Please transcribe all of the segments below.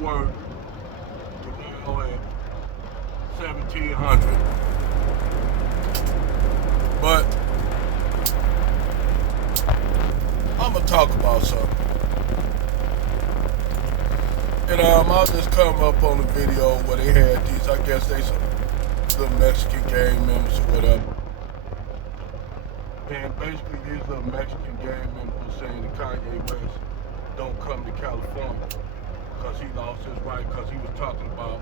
worth now at 1,700. But I'm gonna talk about something. And I'll just come up on the video where they had these, I guess they some little Mexican gang members or whatever. And basically these little Mexican gang members were saying that Kanye West don't come to California because he lost his right, because he was talking about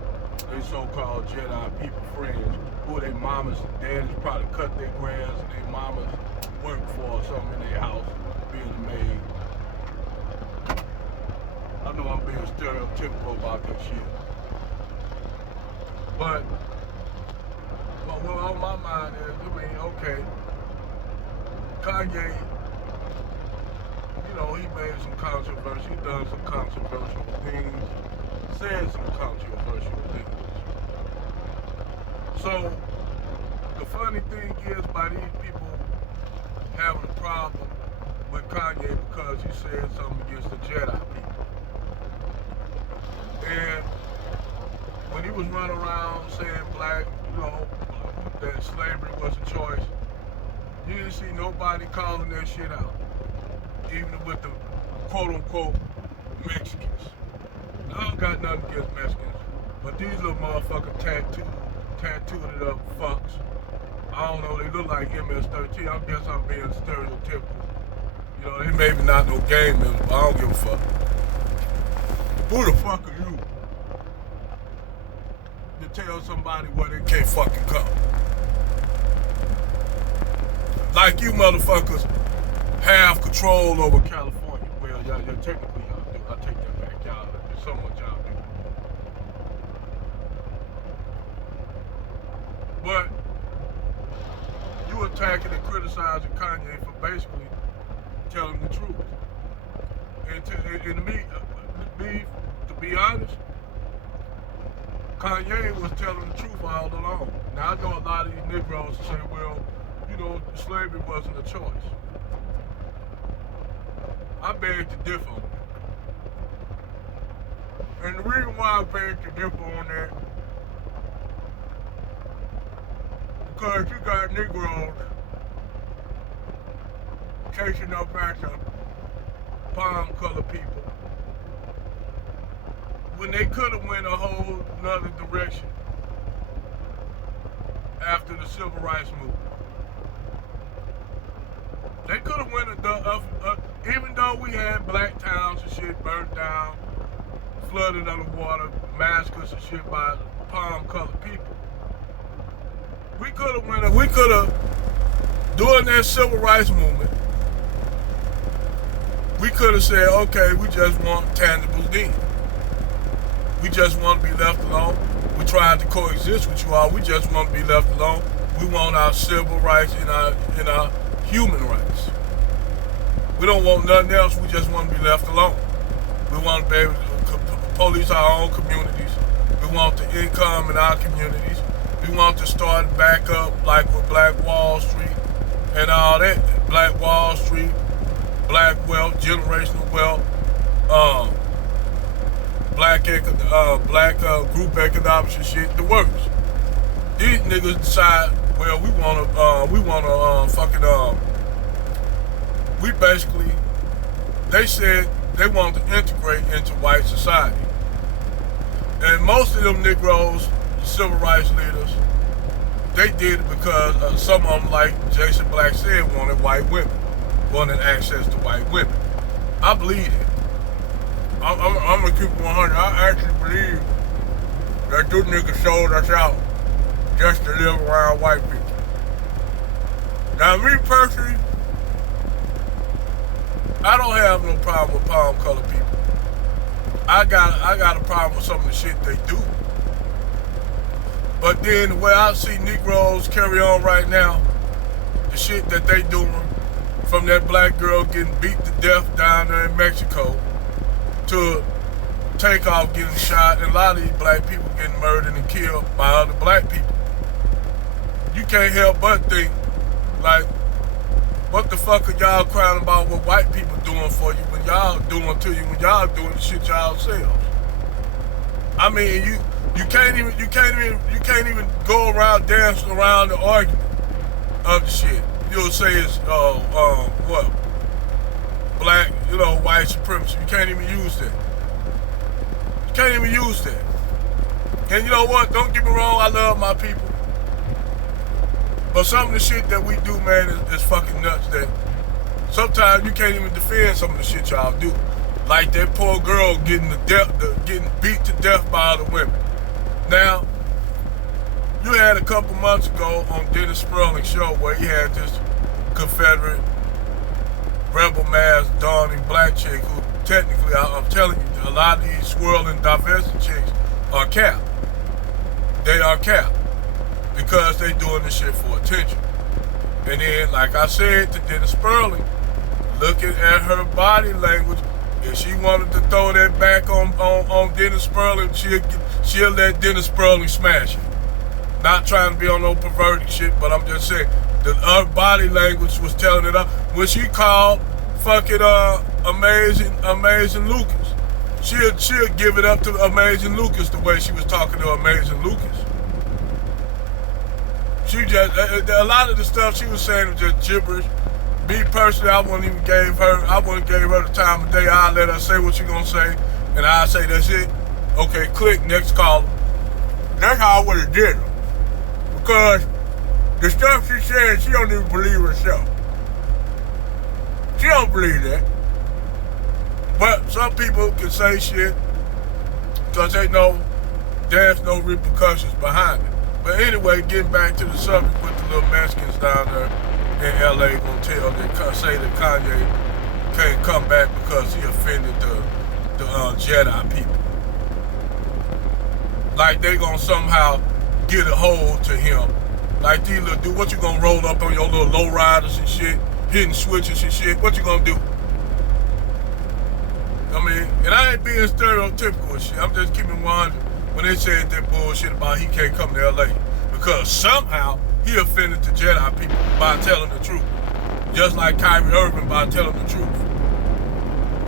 their so-called Jedi people friends who their mamas and daddies probably cut their grass and their mamas work for or something in their house being a maid. I know I'm being stereotypical about that shit. But what on my mind is, I mean, okay, Kanye, you know, he made some controversy, he done some controversial things, said some controversial things. So, the funny thing is, by these people having a problem with Kanye because he said something against the Jedi people. And when he was running around saying black, you know, that slavery was a choice, you didn't see nobody calling that shit out. Even with the quote-unquote Mexicans. I don't got nothing against Mexicans, but these little motherfucking tattooed it up fucks. I don't know, they look like MS-13. I guess I'm being stereotypical. You know, they maybe not no gang members, but I don't give a fuck. Who the fuck are you to tell somebody where they can't fucking come? Like you motherfuckers have control over California. Well, y'all technically y'all do. I take that back. Y'all, there's so much y'all do. But you attacking and criticizing Kanye for basically telling the truth. And to be honest, Kanye was telling the truth all along. Now I know a lot of these Negroes say, well, you know, slavery wasn't a choice. I beg to differ on that. And the reason why I beg to differ on that, because you got Negroes chasing up after palm-colored people when they could have went a whole nother direction after the Civil Rights Movement. They could have went even though we had black towns and shit burned down, flooded underwater, massacres and shit by palm-colored people. We could have, during that Civil Rights Movement, we could have said, okay, we just want tangibles then. We just want to be left alone. We tried to coexist with you all. We just want to be left alone. We want our civil rights and our human rights. We don't want nothing else. We just want to be left alone. We want to be able to police our own communities. We want the income in our communities. We want to start back up like with Black Wall Street and all that. Black Wall Street, black wealth, generational wealth, black group economics and shit, the works. These niggas decide, well, they said they want to integrate into white society. And most of them Negroes, civil rights leaders, they did it because some of them, like Jason Black said, wanted white women, wanted access to white women. I believe it. I'm gonna keep it 100. I actually believe that those niggas sold us out just to live around white people. Now, me personally, I don't have no problem with palm-colored people. I got a problem with some of the shit they do. But then the way I see Negroes carry on right now, the shit that they doing, from that black girl getting beat to death down there in Mexico, to Takeoff getting shot, and a lot of these black people getting murdered and killed by other black people. You can't help but think, like, what the fuck are y'all crying about what white people doing for you when y'all doing to you, when y'all doing the shit y'all selves? I mean, you can't even go around dancing around the argument of the shit. You'll say it's what? Black, white supremacy. You can't even use that. You can't even use that. And you know what? Don't get me wrong, I love my people. But some of the shit that we do, man, is fucking nuts. That sometimes you can't even defend some of the shit y'all do. Like that poor girl getting beat to death by other women. Now, you had a couple months ago on Dennis Sperling's show where he had this Confederate rebel mask donning black chick who technically, I'm telling you, a lot of these swirling divested chicks are capped. They are capped because they doing this shit for attention. And then, like I said to Dennis Sperling, looking at her body language, if she wanted to throw that back on Dennis Sperling, she'll let Dennis Sperling smash it. Not trying to be on no perverted shit, but I'm just saying that her body language was telling it up. When she called fucking Amazing Lucas, she'll give it up to Amazing Lucas the way she was talking to Amazing Lucas. She just, a lot of the stuff she was saying was just gibberish. Me personally, I wouldn't gave her the time of day. I'll let her say what she gonna say, and I'll say that's it. Okay, click, next caller. That's how I would have did her. Because the stuff she said, she don't even believe herself. She don't believe that. But some people can say shit because they know there's no repercussions behind it. But anyway, getting back to the subject with the little Mexicans down there in LA gonna say that Kanye can't come back because he offended the Jedi people. Like they gonna somehow get a hold to him. Like these little dude, what you gonna roll up on your little low riders and shit, hitting switches and shit? What you gonna do? I mean, and I ain't being stereotypical and shit. I'm just keeping 100 when they said that bullshit about he can't come to LA because somehow he offended the Jedi people by telling the truth. Just like Kyrie Irving by telling the truth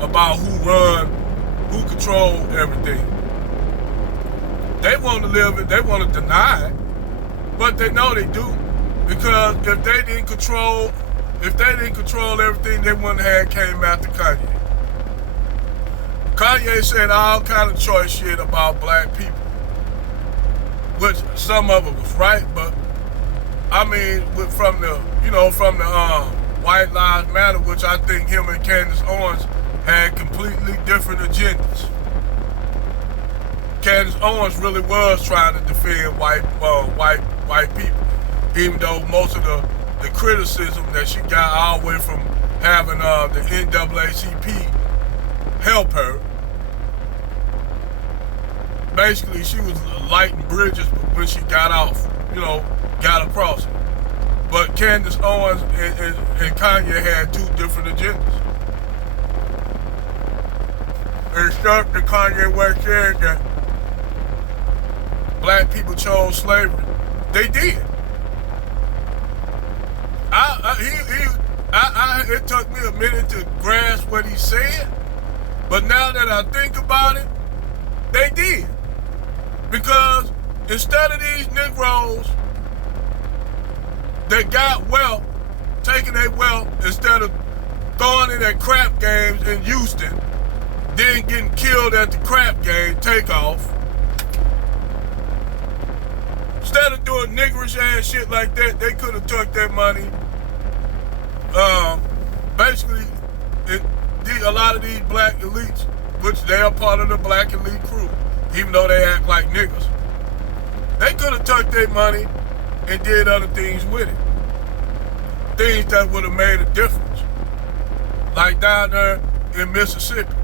about who control everything. They want to live it, they want to deny it, but they know they do. Because if they didn't control everything, they wouldn't have came after Kanye. Kanye said all kind of choice shit about black people, which some of it was right, but I mean, from the White Lives Matter, which I think him and Candace Owens had completely different agendas. Candace Owens really was trying to defend white people, even though most of the criticism that she got all the way from having the NAACP help her. Basically, she was lighting bridges when she got off, got across it. But Candace Owens and Kanye had two different agendas. And stuff that Kanye West said that black people chose slavery, they did. It took me a minute to grasp what he said, but now that I think about it, they did. Because instead of these Negroes that got wealth, taking their wealth, instead of throwing it at crap games in Houston, then getting killed at the crap game takeoff, instead of doing niggerish ass shit like that, they could have took that money. Basically, a lot of these black elites, which they are part of the black elite crew, even though they act like niggas, they could have took their money and did other things with it. Things that would have made a difference. Like down there in Mississippi.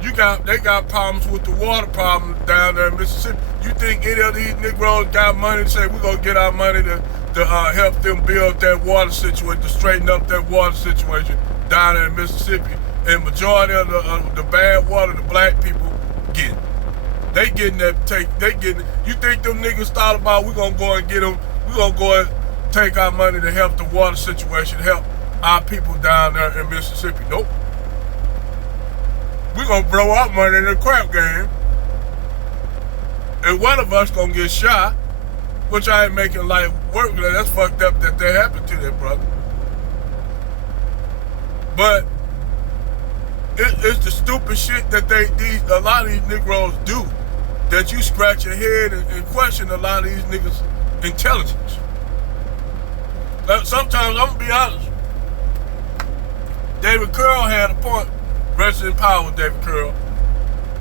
They got problems with the water problem down there in Mississippi. You think any of these Negroes got money to say, we're going to get our money to help them build that water situation, to straighten up that water situation down there in Mississippi? And majority of the bad water the black people get. They getting that they getting it. You think them niggas thought about we're going to go and get them, we're going to go and take our money to help the water situation, help our people down there in Mississippi? Nope. We're going to blow our money in the crap game. and one of us gonna get shot, which I ain't making life work. That's fucked up that happened to that brother. But it's the stupid shit that a lot of these Negroes do, that you scratch your head and question a lot of these niggas' intelligence. Sometimes, I'm gonna be honest, David Curl had a point. Rest in power with David Curl.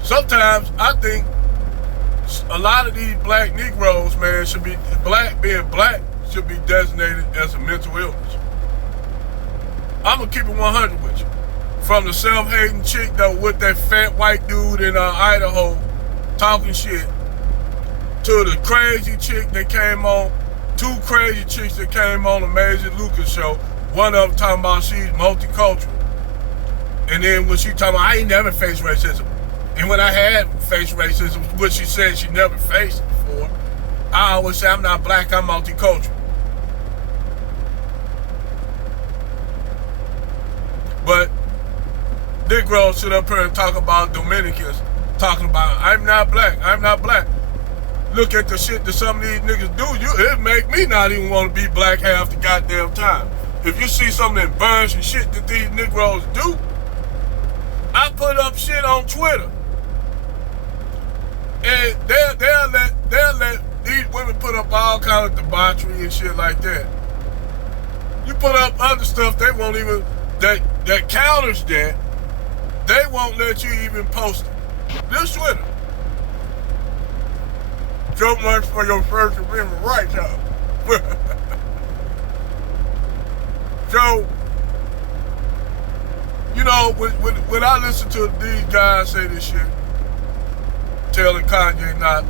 Sometimes I think a lot of these black Negroes, man, being black should be designated as a mental illness. I'm gonna keep it 100 with you. From the self-hating chick that with that fat white dude in Idaho talking shit, to the crazy chick that came on, two crazy chicks that came on the Amazing Lucas show. One of them talking about she's multicultural. And then when she talking about, I ain't never faced racism. And when I had faced racism, which she said she never faced before, I always say I'm not black, I'm multicultural. But Negroes sit up here and talk about Dominicans, talking about, I'm not black, I'm not black. Look at the shit that some of these niggas do. It make me not even want to be black half the goddamn time. If you see some of them burns and shit that these Negroes do, I put up shit on Twitter, and they'll let these women put up all kind of debauchery and shit like that. You put up other stuff, they won't even, that counters that, they won't let you even post it. This Twitter. So much for your First Amendment rights, huh? So, you know, when I listen to these guys say this shit, telling Kanye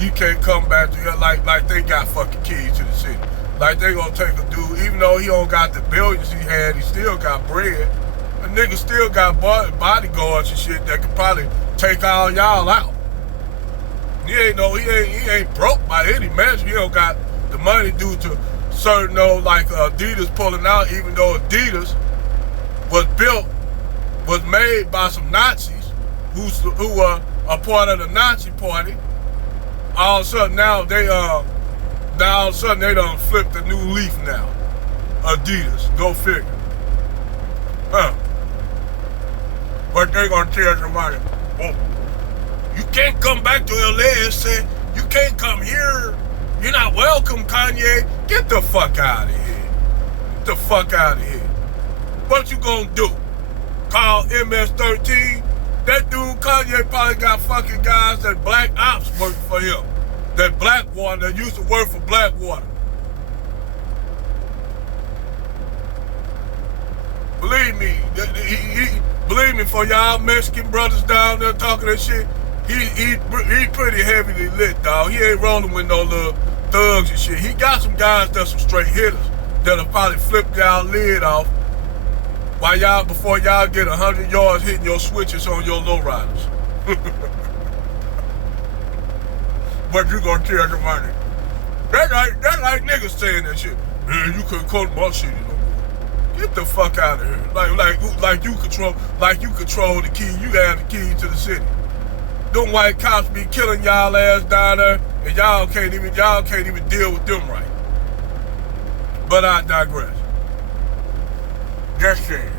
he can't come back to here, like they got fucking keys to the city. Like they gonna take a dude, even though he don't got the billions he had, he still got bread. A nigga still got bodyguards and shit that could probably take all y'all out. He ain't broke by any measure. He don't got the money due to certain, like Adidas pulling out, even though Adidas was made by some Nazis who were a part of the Nazi party. All of a sudden now they done flipped a new leaf now. Adidas, go figure. Huh. But they gonna tell somebody, oh, you can't come back to LA and say, you can't come here. You're not welcome, Kanye. Get the fuck out of here. Get the fuck out of here. What you gonna do? Call MS-13? That dude, Kanye, probably got fucking guys that black ops working for him. That Blackwater, that used to work for Blackwater. Believe me, believe me, for y'all Mexican brothers down there talking that shit, he pretty heavily lit, dog. He ain't rolling with no little thugs and shit. He got some guys that's some straight hitters that'll probably flip y'all lid off before y'all get 100 yards hitting your switches on your lowriders. But you gonna tell somebody, that's like niggas saying that shit. Man, you couldn't come to my city no more. Get the fuck out of here. Like you control the key. You have the key to the city. Them white cops be killing y'all ass down there, and y'all can't even deal with them right. But I digress. Just saying.